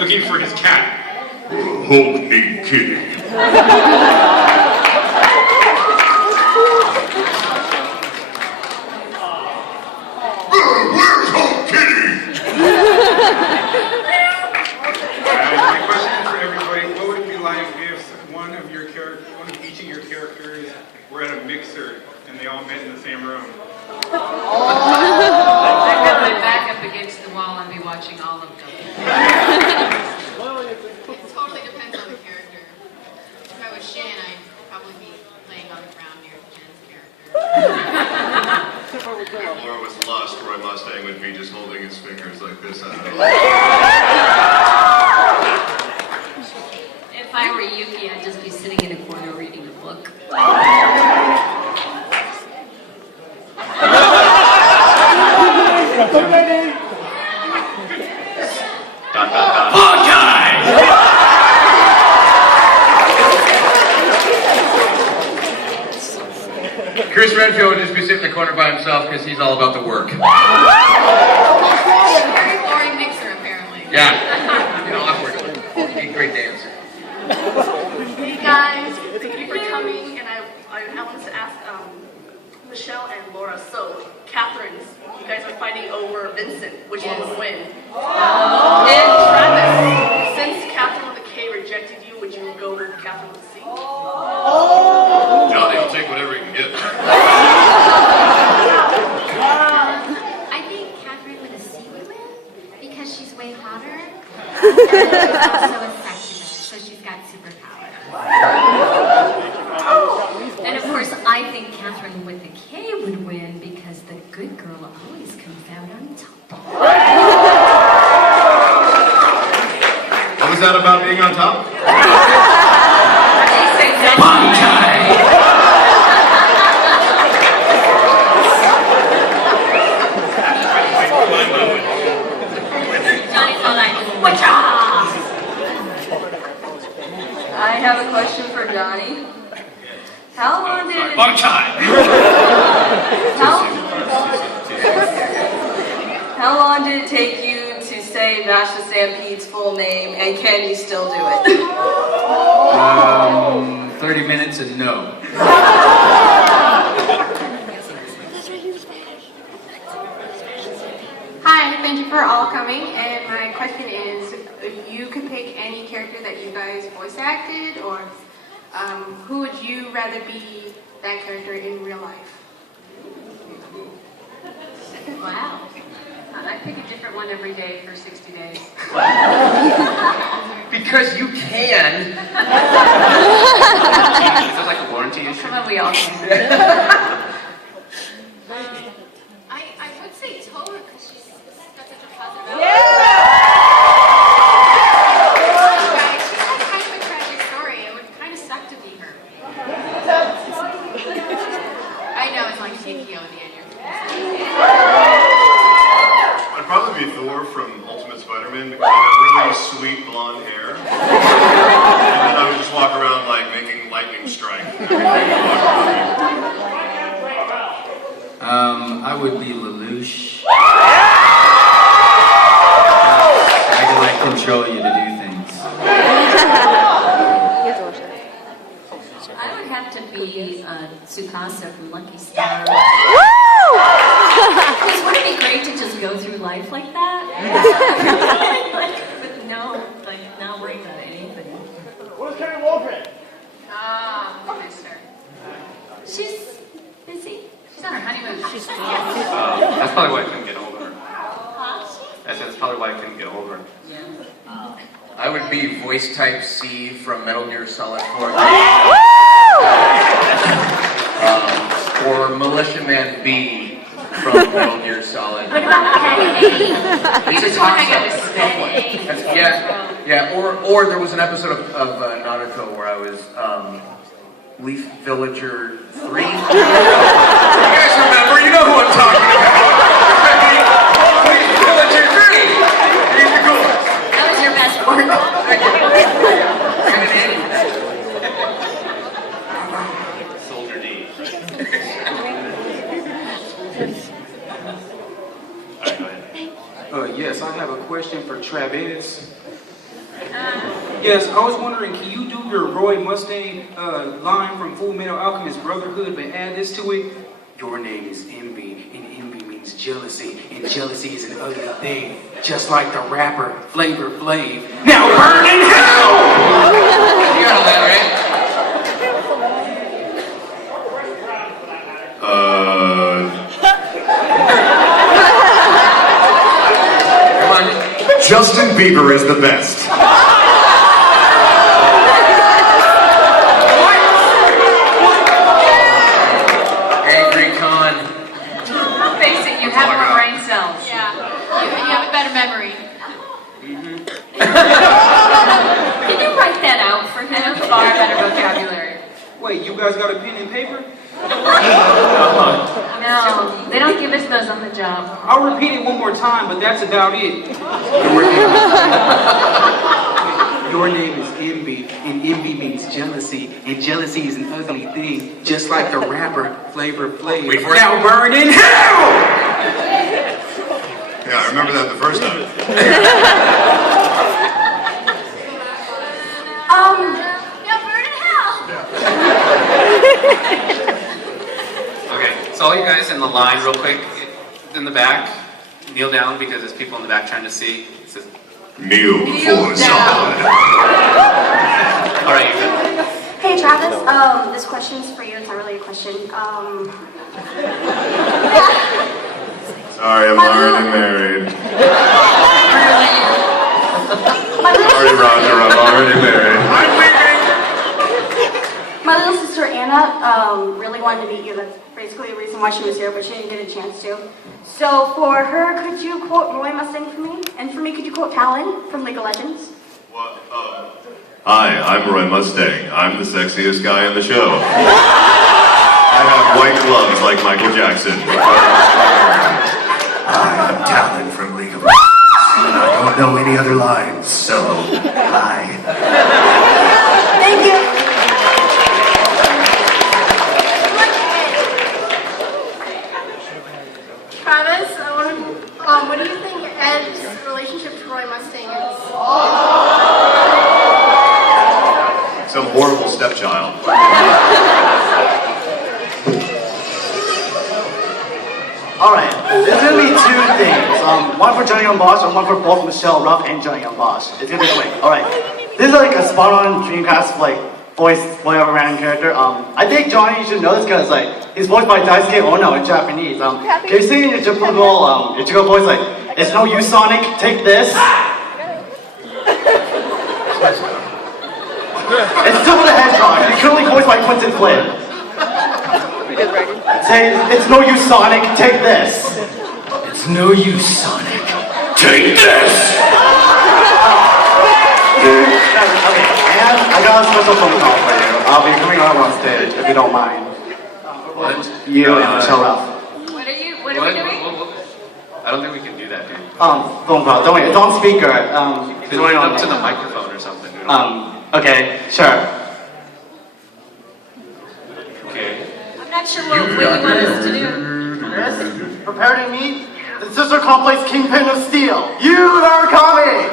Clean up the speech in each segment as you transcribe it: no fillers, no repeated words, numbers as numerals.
looking for his cat. Hulk need kitty. Where's Hulk Kitty? My question for everybody: what would it be like if one of each of your characters were at a mixer and they all met in the same room? I'd have my back up against the wall and be watching all of them. It totally depends on the character. If I was Shan, I'd probably be laying on the ground near Shan's character. If Laura was Lust, Roy Mustang would be just holding his fingers like this. I don't know. If I were Yuki, I'd just be sitting in a corner reading a book. Chris Redfield would just be sitting in the corner by himself because he's all about the work. Very boring mixer, apparently. Yeah. Awkward. Great dancer. Hey guys, thank you for coming, and I wanted to ask Michelle and Laura, so Catherine's, you guys are fighting over Vincent, which one would win? And Travis, since Catherine with a K rejected you, would you go with Catherine with a C? Johnny will take whatever he can get. I think Catherine with a C would win because she's way hotter. And she's also a succubus, so she's got superpowers. And of course, I think Catherine with the K would win because the good girl always comes out on top. What was that about being on top? Johnny's all like, "Whatcha?" I have a question for Johnny. How long did it... How long did it take you to say Nash the Stampede's full name, and can you still do it? 30 minutes and no. Hi, thank you for all coming. And my question is, if you could pick any character that you guys voice acted, or who would you rather be that character in real life? Wow. I pick a different one every day for 60 days. Because you can. Is it like a warranty issue? Come on, we all can. I would say Tora, because she's got such a positive Yeah! Guys, she's got kind of a tragic story. It would kind of suck to be her. I know, it's like TKO in the end. I'd probably be Thor from Ultimate Spider-Man because he had really sweet blonde hair. And then I would just walk around like making lightning strike. I would be Lelouch. I can like control you to do things. I would have to be Tsukasa from Lucky Star. Because wouldn't it be great to just go through life like that? With not worrying about anything. Where's Karen Waldron? Ah, I missed her. She's busy. She's on her honeymoon. That's probably why I couldn't get hold of her. That's probably why I couldn't get hold of her. I would be voice type C from Metal Gear Solid 4. Or Militia Man B from Metal Gear Solid. What about Patty A? It's a I got toss-up. a Patty A. Yeah. Or there was an episode of Naruto where I was Leaf Villager 3. You guys remember? You know who I'm talking about. Leaf Villager 3. He's the coolest. That was your best work. Soldier D. Yes, I have a question for Travis. Yes, I was wondering, can you do your Roy Mustang line from Full Metal Alchemist Brotherhood, but add this to it? Your name is Envy, and envy means jealousy, and jealousy is an ugly thing, just like the rapper Flavor Flav. Now burn in hell! You got all that, right? Come on. Justin Bieber is the best. Angry con. Face it, you have more brain cells. Yeah. You have a better memory. Can you write that out for him? Far better vocabulary. Wait, you guys got a pen and paper? No, they don't give us those on the job. I'll repeat it one more time, but that's about it. Your name is Envy, and envy means jealousy, and jealousy is an ugly thing, just like the rapper Flavor Flav. Wait for it. Now burn in hell! Yeah, I remember that the first time. Now burn in hell! Okay, so all you guys in the line, real quick, in the back, kneel down because there's people in the back trying to see. It says, Kneel for someone. all right, you go. Hey Travis, this question's for you. It's not really a question. Sorry, I'm already married. My little Sorry, Roger, I'm already married. My little sister Anna really wanted to meet you. That's basically the reason why she was here, but she didn't get a chance to. So for her, could you quote Roy Mustang for me? And for me, could you quote Talon from League of Legends? What? Hi, I'm Roy Mustang. I'm the sexiest guy in the show. I have white gloves like Michael Jackson. Hi, I'm Talon from League of Legends. And I don't know any other lines, so hi. Thank you. Travis, what do you think Ed's relationship to Roy Mustang is? Some horrible stepchild. Alright, there's gonna be two things. One for Johnny Young Boss and one for both Michelle Ruff and Johnny Young Boss. It's gonna be quick. Alright. This is like a spot-on Dreamcast voice of a random character. I think Johnny, you should know this because he's voiced by Daisuke Ono in Japanese. Can you sing in your typical voice like, it's no use Sonic, take this? It's Silver the Hedgehog. He's currently voiced by Quentin Flynn. Say, it's no use Sonic, take this. It's no use, Sonic. Take this! Okay, and I got a special phone call for you. I'll be coming out on stage if you don't mind. What? You and Michelle Ruff. What are we doing? I don't think we can do that, dude. Phone call. Don't worry, it's on speaker. Could you up to the microphone or something? Okay, sure. Okay. I'm not sure what you want us to do. Chris, prepare to meet the Sister Complex Kingpin of Steel. You are coming!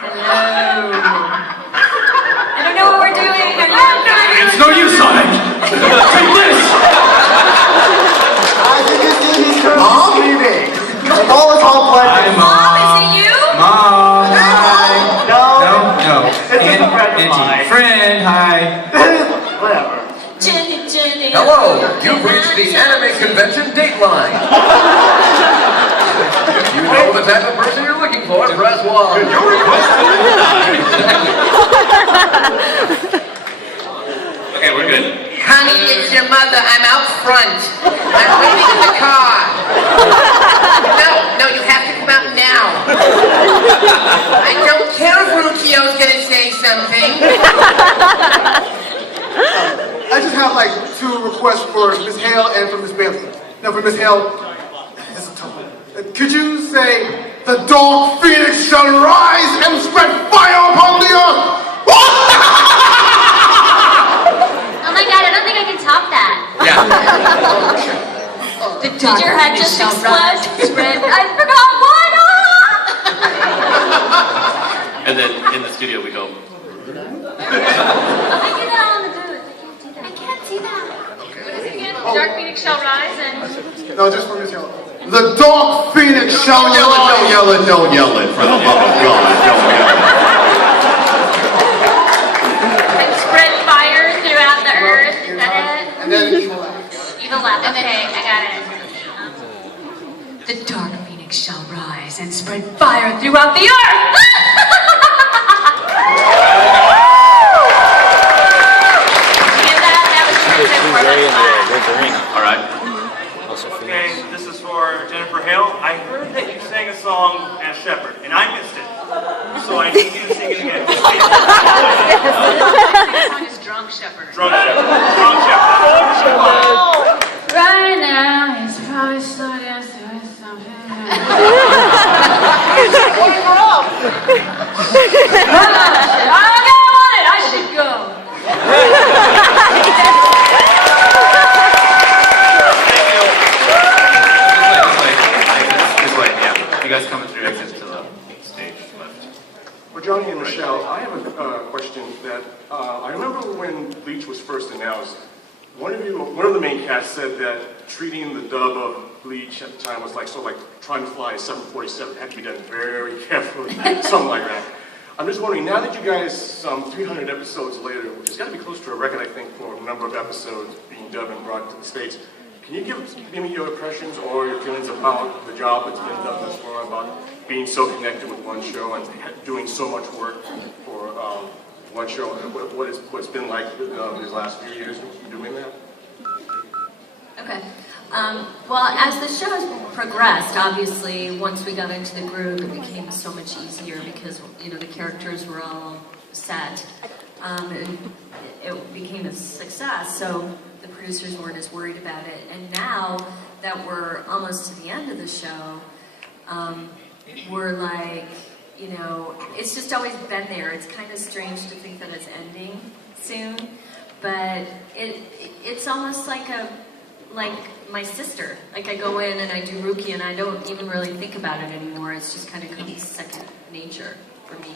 Hello. I don't know what we're doing. It's no use, Sonic! Take this! As you can see, he's currently screaming. All is all blood. Hi, Mom. Is it you? Mom, hi. No. No. It's just a friend of mine. Friend, hi. Whatever. Jenny. Hello, you've reached the anime convention dateline. If you know the type of person you're looking for, press 1. Okay, we're good. Honey, it's your mother. I'm out front. I'm waiting in the car. No, you have to come out now. I don't care if Rukio's gonna say something. I just have like 2 requests for Miss Hale and for Miss Benson. Now for Miss Hale, this is a tough one. Could you say, the dark phoenix shall rise and spread fire upon the earth? Oh my god, I don't think I can top that. Yeah. Did your head just explode? Spread. I forgot what. And And then in the studio we go. I can't see that. What is it again? The Dark Phoenix shall rise and... No, just for Miss Hill. The Dark Phoenix shall Don't yell it, don't yell it, for the love of God, don't yell it. And spread fire throughout the earth. Is that it? And then evil laugh. Evil laugh. Okay, I got it. The Dark Phoenix shall rise and spread fire throughout the earth. All right. Okay, this is for Jennifer Hale. I heard that you sang a song as Shepherd, and I missed it. So I need you to sing it again. The song is Drunk Shepherd. Drunk Shepherd. Drunk Shepherd. Right now, he's probably slow dancing with something. What's wrong? I should go. This way, yeah. You guys coming through exit to the stage left. For Johnny and Michelle, I have a question that I remember when Bleach was first announced. One of the main cast said that treating the dub of Bleach at the time was like trying to fly a 747 had to be done very carefully, something like that. I'm just wondering, now that you guys, some 300 episodes later, which has got to be close to a record, I think, for a number of episodes being dubbed and brought to the States, can you give me your impressions or your feelings about the job that's been done thus far, about being so connected with one show and doing so much work for one show, and what it's been like these last few years doing that? Okay. Well, as the show has progressed, obviously, once we got into the groove, it became so much easier because, you know, the characters were all set. And it became a success, so the producers weren't as worried about it. And now that we're almost to the end of the show, we're like, you know, it's just always been there. It's kind of strange to think that it's ending soon, but it's almost like my sister. Like I go in and I do Rookie and I don't even really think about it anymore. It's just kind of comes second nature for me.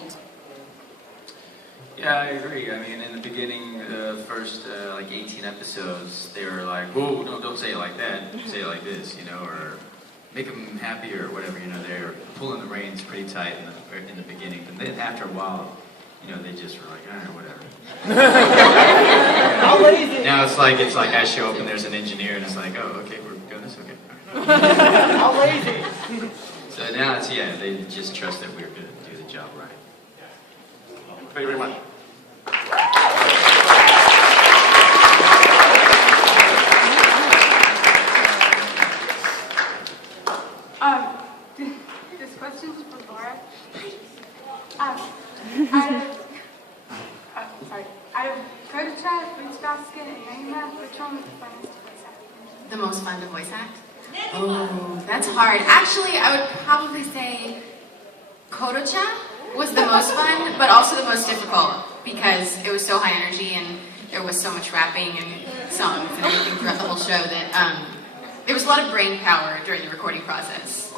Yeah, I agree. I mean, in the beginning, the first like 18 episodes, they were like, "Whoa, no, don't say it like that. Say it like this," you know, or make them happy or whatever. You know, they're pulling the reins pretty tight in the beginning, but then after a while, you know, they just were like, whatever. How lazy? Now it's like I show up and there's an engineer and it's like, oh, okay, we're doing this, okay. How lazy? So now it's they just trust that we're going to do the job right. Thank you very much. This question's for Laura. Out of Kodacha, Bleach Basket, and Naima, which one was the funnest to voice act? The most fun to voice act? Oh, that's hard. Actually, I would probably say Kodacha was the most fun, but also the most difficult because it was so high energy and there was so much rapping and songs and everything throughout the whole show that there was a lot of brain power during the recording process.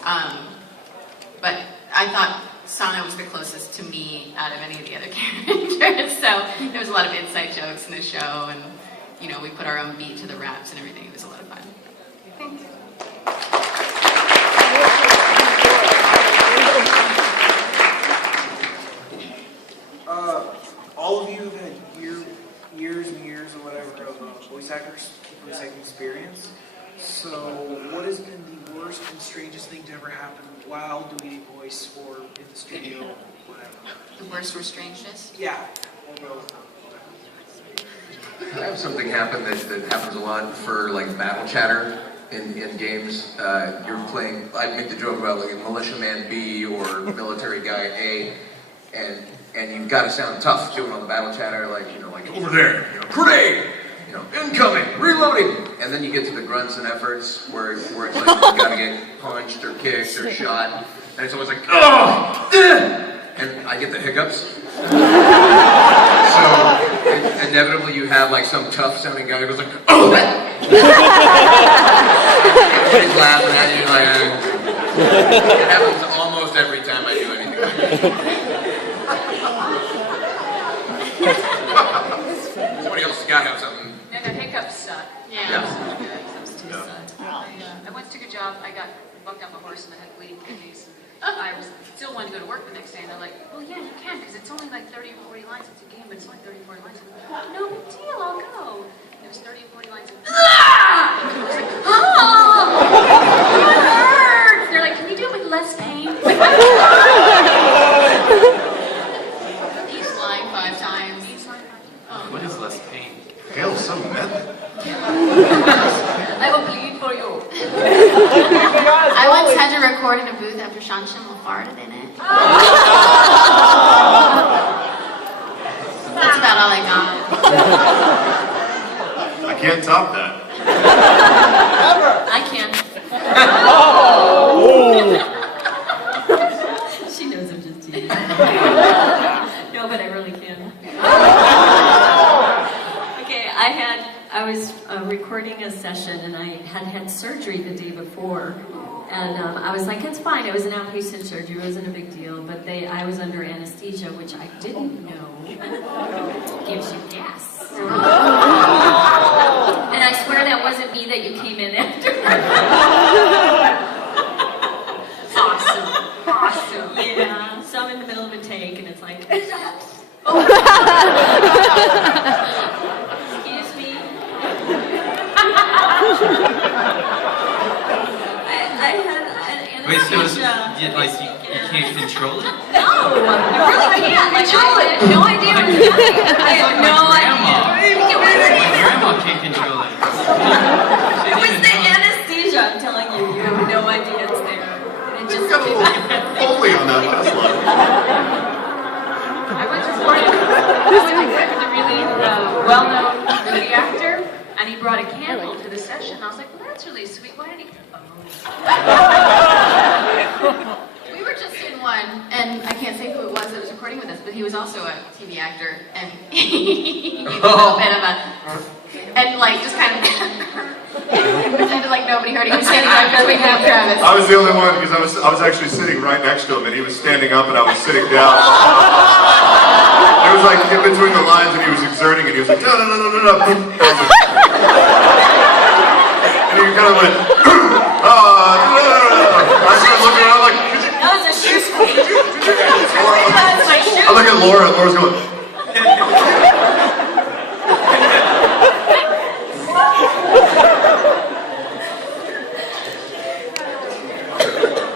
But I thought Sana was the closest to me out of any of the other characters, so there was a lot of inside jokes in the show, and you know, we put our own beat to the raps and everything. It was a lot of fun. Thank you. All of you have had years and years or whatever of voice acting experience. So, what has been the worst and strangest thing to ever happen while doing a voice or in the studio, whatever? The worst or strangest? Yeah. We'll go. I have something happen that happens a lot for like battle chatter in games. You're playing, I'd make the joke about like a militiaman B or military guy A, and you've got to sound tough doing on the battle chatter, like, you know, like over there, you know, grenade, you know, incoming, reloading, and then you get to the grunts and efforts where it's like you gotta get punched or kicked or shot, and it's always like, oh, and I get the hiccups. So inevitably you have like some tough sounding guy who goes like, oh, everybody's laughing at you, like, it happens almost every time I do anything like that. gotta have something. And the hiccups suck. Yeah. I once took a job, I got bucked off a horse and I had bleeding kidneys. I still wanted to go to work the next day and they're like, well, yeah, you can because it's only like 30 or 40 lines. It's a game, but it's only 30 or 40 lines. I'm like, no big deal, I'll go. And it was 30 or 40 lines. And I was like, oh, it hurts. They're like, can you do it with less pain? He's flying 5 times. What is less pain? Hale's so mad. I will bleed for you. I once had to record in a booth after Sean Schemmel farted in it. That's about all I got. I can't top that. I can. She knows I'm just teasing. No, but I really can. Okay, I was recording a session and I had surgery the day before. And I was like, it's fine. It was an outpatient surgery. It wasn't a big deal. But I was under anesthesia, which I didn't know gives you gas. And I swear that wasn't me that you came in after. Awesome. Yeah. So I'm in the middle of a take, and it's like, excuse me. I had Wait, so anesthesia. you can't control it? No, I really can't control it. I have no idea what's happening. I have no idea. My grandma can't control it. It was the anesthesia, I'm telling you. You have no idea it's there. And it just came out. Only on that last line. I was recording with a really well-known movie actor, and he brought a candle to the session. I was like, well, that's really sweet. Why did he? We were just in one, and I can't say who it was that was recording with us, but he was also a TV actor, and he did a little bit of a, and like just kind of pretended like nobody heard. He was standing right between him and Travis. I was the only one because I was actually sitting right next to him and he was standing up and I was sitting down. It was like in between the lines and he was exerting and he was like, no. And he kind of went, no. I started looking around like, That was a shoe squeak. That was my shoe. I look at Laura and Laura's going,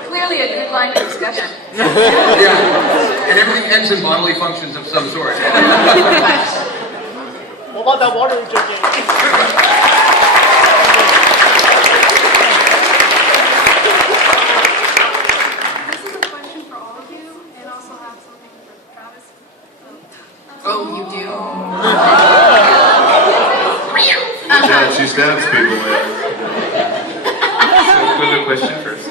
Clearly a good line of discussion. Yeah, and everything ends in bodily functions of some sort. What about that water drinking? Oh, you do? yeah, she stabs people, man. So, quick question first.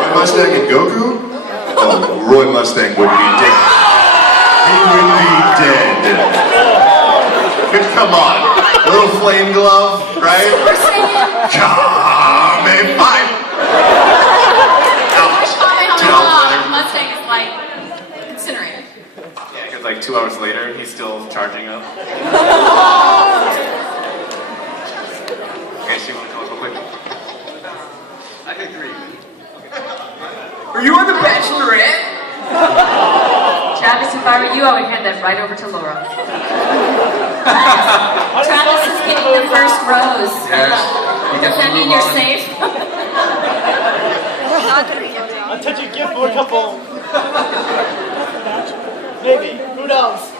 Roy Mustang and Goku? Oh, Roy Mustang would be dead. He would be dead. Come on. Little flame glove, right? Come fight. Mustang is like incinerator. Yeah, because like 2 hours later, he's still charging up. Okay, so you want to come up real quick? I think 3. Are you on The Bachelorette? Travis, if I were you, I would hand that right over to Laura. Travis is getting the first rose. Yes. Does that mean you're safe? I'm touching gift for a couple. Maybe. Who knows?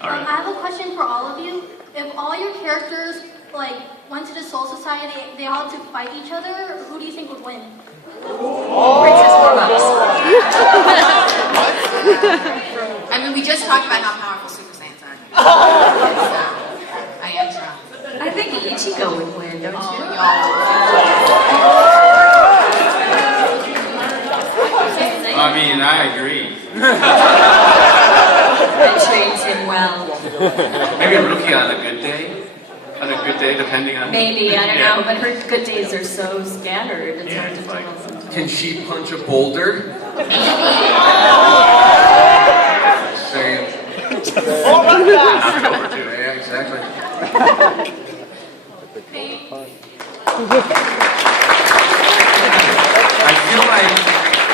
I have a question for all of you. If all your characters went to the Soul Society, they all had to fight each other, who do you think would win? Princess Warbucks. I mean, we just talked about how powerful Super Saiyans are. So, I am drunk. I think Ichigo would win, don't you? I mean, I agree. That trains him well. Maybe Ruki on a good day? On a good day, depending on... Maybe, I don't know, but her good days are so scattered, it's hard to tell sometimes. Can she punch a boulder? Saying. Oh my God. Yeah, exactly. I feel like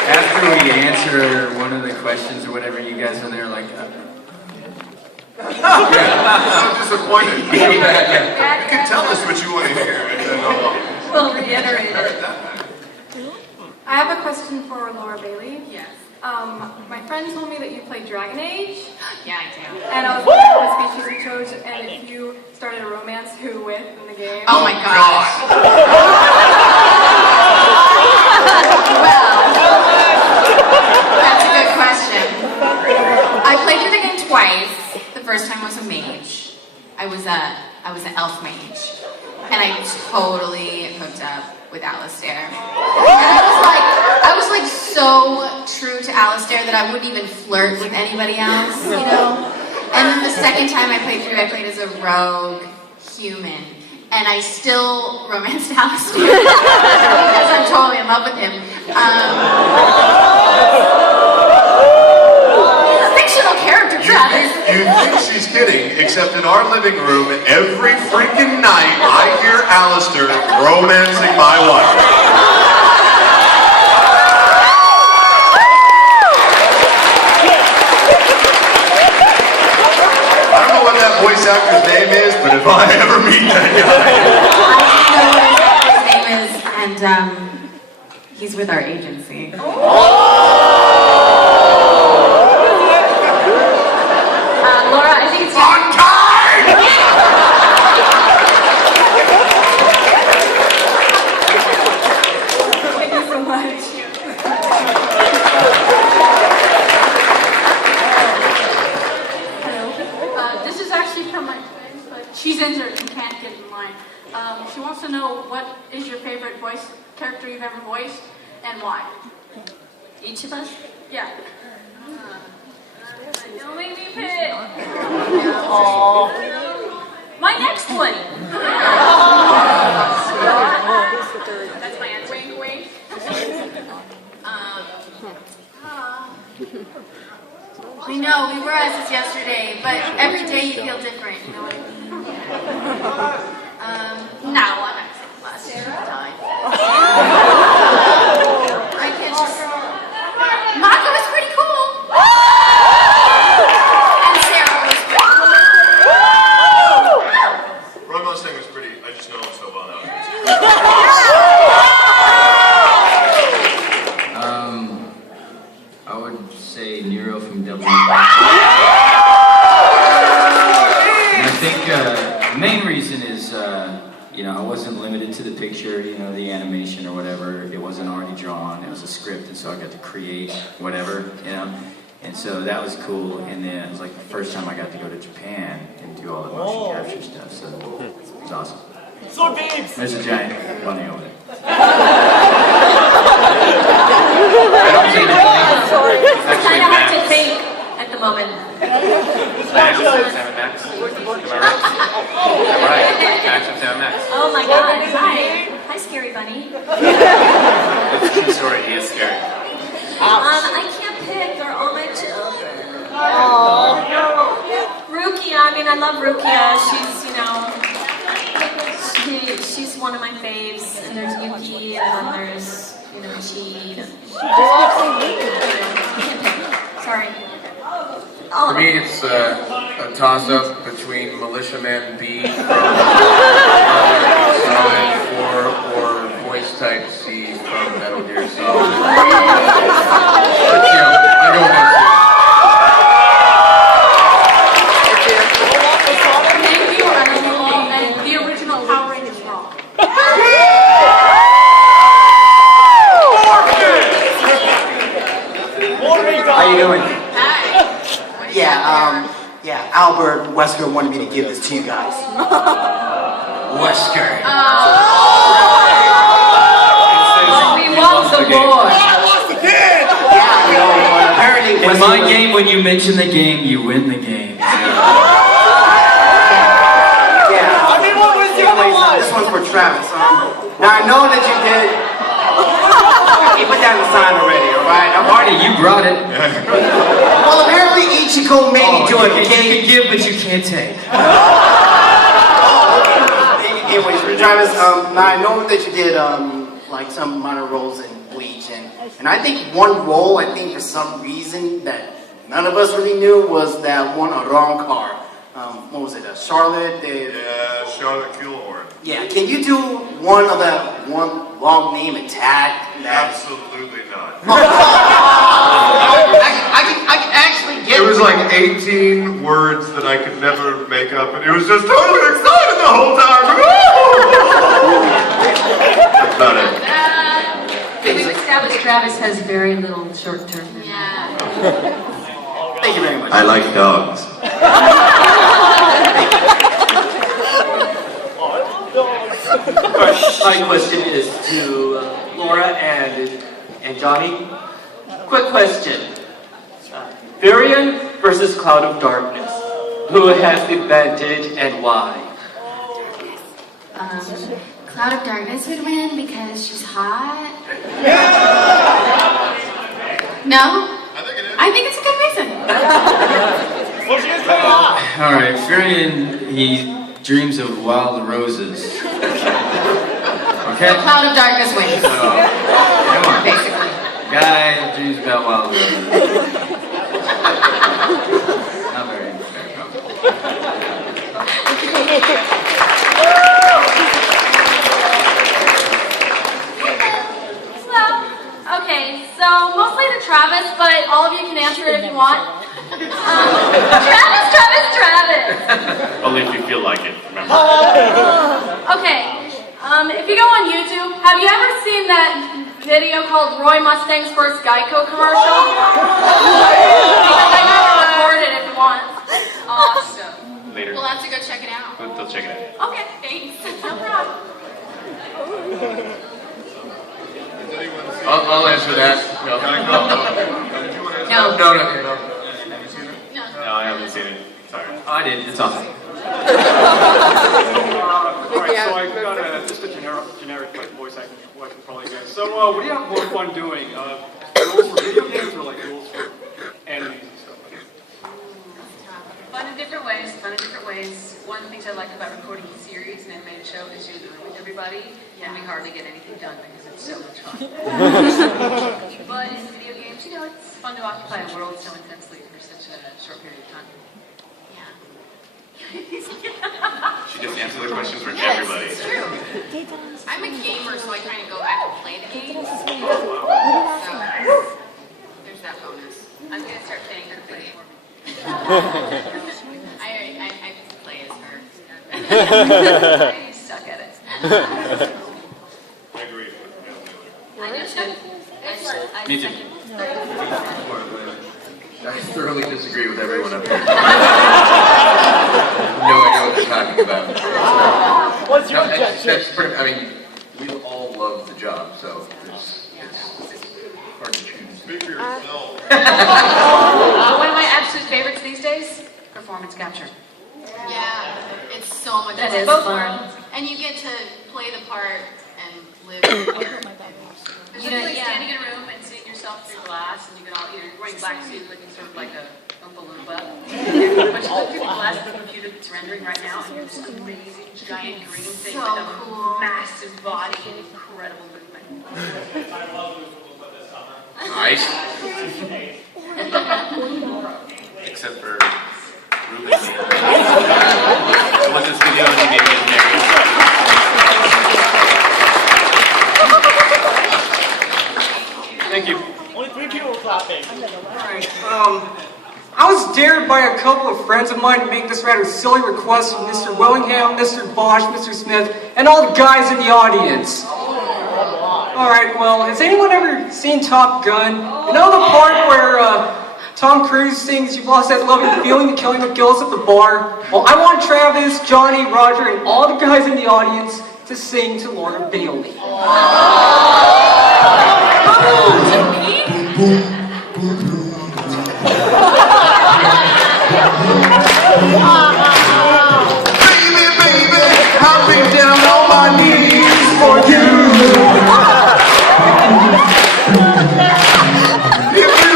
after we answer one of the questions or whatever, you guys are there like, I'm disappointed. You can tell us what you want to hear. And then We'll reiterate it. I have a question for Laura Bailey. Yes. My friend told me that you played Dragon Age. Yeah, I do. And I was wondering what species you chose, and if you started a romance, who with in the game? Oh my gosh. Well, that's a good question. I played through the game twice. The first time was a mage. I was an elf mage. And I totally hooked up with Alistair. And I was like so true to Alistair that I wouldn't even flirt with anybody else, you know? And then the second time I played through, I played as a rogue human. And I still romanced Alistair because I'm totally in love with him. Fictional character, Travis. you think she's kidding, except in our living room, every freaking night, I hear Alistair romancing my wife. I don't know what that voice actor's name is, but if I ever meet that guy. I know what his name is, and he's with our agency. Laura, I think it's on time! Thank you so much. Hello. This is actually from my friend, but she's injured and can't get in line. She wants to know what is your favorite voice character you've ever voiced and why. Each of us? Yeah. Don't make me pick. Aww. My next one. That's my answer. Wink, wink. I know, we were at this yesterday, but every day you feel different, you know what I mean? No, I'm not saying last time. I can't just... Mako was pretty cool. And Sarah was pretty cool. Roy Mustang was pretty, I just know him so well now. I would say Nero from Devil May Cry. And I think the main reason is, you know, I wasn't limited to the picture, you know, the animation or whatever. It wasn't already drawn. It was a script, and so I got to create whatever, you know. And so that was cool. And then it was like the first time I got to go to Japan and do all the motion capture stuff. So it was awesome. So babes. There's a giant bunny over there. Sorry. It's kind of hard to think at the moment. Max from Sam and Max. Am I right? Max from Sam and Max. Oh my God! Hi, hi, scary bunny. It's a true story. He is scary. I can't pick. They're all my children. Rukia. I mean, I love Rukia. She's, you know, she's one of my faves. And there's Yuki, and then there's, you know, Chi. Sorry. All For of me, them. it's a toss-up between Militiaman B from Solid 4 or Voice Type C from Metal Gear Solid. But, you know, I go with that. Thank you, and the original Power Rangers wrong. How you doing? Yeah, Albert Wesker wanted me to give this to you guys. Wesker. We won the war. Apparently, In my game, when you mention the game, you win the game. I mean, what was the other one? This one's for Travis. Now I know that you did. You put down the sign already, all right? I've already brought it. Well, apparently Ichiko made me do it, okay? You can give, but you can't take. Anyways, Travis, now I know that you did like some minor roles in Bleach, and I think one role, I think for some reason that none of us really knew was that one Aron car. What was it? Charlotte? Yeah, Charlotte Gilhorn. Yeah, can you do one of that one long name attack? Absolutely not. I can actually get It was like 18 words that I could never make up, and it was just totally excited the whole time. That's not it. We've established Travis has very little short-term memory. Thank you very much. I like dogs. My question is to Laura and Johnny. Quick question. Varian versus Cloud of Darkness. Who has the advantage and why? Cloud of Darkness would win because she's hot. No? I think it's a good reason. What's your favorite? Alright, Varian, he dreams of wild roses. Okay? So Cloud of Darkness wins. Come on. Basically. Guy dreams about wild roses. Not very fair. Okay, so mostly to Travis, but all of you can answer it if you want. Travis! Only if you feel like it, remember. Okay, if you go on YouTube, have you ever seen that video called Roy Mustang's first Geico commercial? Because I have it recorded if you want. Awesome. Later. We'll have to go check it out. They'll check it out. Okay, thanks. No problem. I'll answer that. No. No. No. No, I haven't seen it. Sorry. Oh, I did. It's awesome. Alright, so I've got just a generic like, voice acting question for all you guys. So, what do you have more fun doing? Roles for video games or like roles for animes and stuff like that? Fun in different ways, One of the things I like about recording a series, an animated show, is you're doing it with everybody, and we hardly get anything done because it's so much fun. But in video games, it's fun to occupy a world so intensely for such a short period of time. She just answered the questions for Yes, everybody. it's true. I'm a gamer, so I kind of go back and play the games. So, there's that bonus. I'm going to start paying her to play for me. I play as her. I suck at it. I agree. I Me too. I thoroughly disagree with everyone up here. No idea what they're talking about. What's your objection? That's pretty, I mean, we all love the job, so it's hard to choose. Speak for yourself. One of my absolute favorites these days, performance capture. Yeah, it's so much That fun. is Both fun. worlds. And you get to play the part and live. It's like standing in a room and seeing yourself through glass, and you can all, you're wearing black suits looking sort of like a Oompa Loompa. But you look through the glass of the computer that's rendering right now, and you're this amazing giant green thing So with a cool. massive body and incredible movement. Nice. Except for Ruben. I watched this video and he made me married. Thank you. Only 3 people were clapping. Alright, I was dared by a couple of friends of mine to make this rather silly request of Mr. Willingham, Mr. Bosch, Mr. Smith, and all the guys in the audience. Alright, well, has anyone ever seen Top Gun? You know the part where Tom Cruise sings "You've Lost That Loving Feeling" to Kelly McGillis at the bar? Well, I want Travis, Johnny, Roger, and all the guys in the audience to sing to Laura Bailey. Baby, I've been down on my knees for you. If you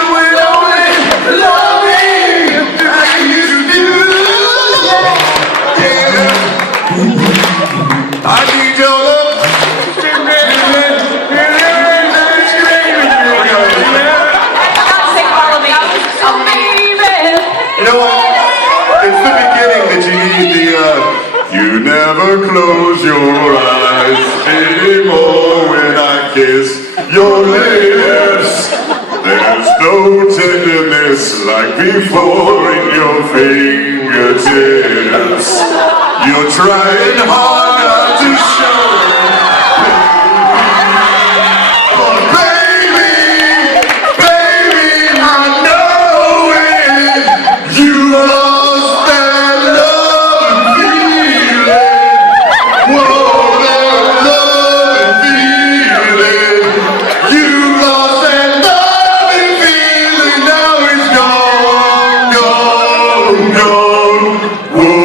I need your love. You know what? It's the beginning that you need the, you never close your eyes anymore when I kiss your lips. There's no tenderness like before in your fingertips. You're trying hard not to show it. But baby, baby, I know it. You lost that love feeling. Whoa, that love feeling. You lost that love feeling. Now it's gone, gone, gone. Whoa,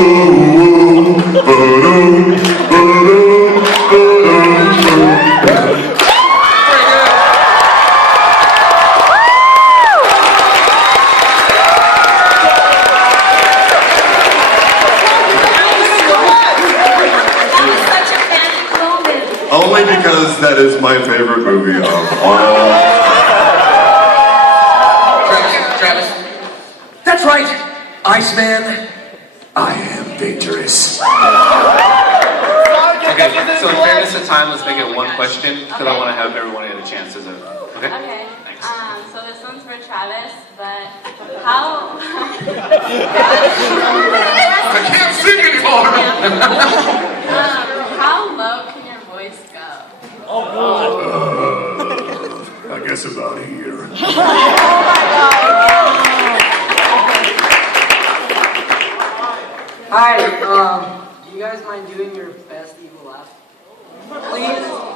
whoa, whoa. Ba-dum, ba-dum, ba-dum. Only because that is my favorite movie of all. Travis. That's right, Iceman. I am dangerous. Okay, so in fairness of time, let's make it one question, because I want to have everyone get a chance to vote. Okay? Okay. So this one's for Travis, but how? I can't sing anymore. How low can your voice go? I guess about here. Hi, do you guys mind doing your best evil laugh? Please?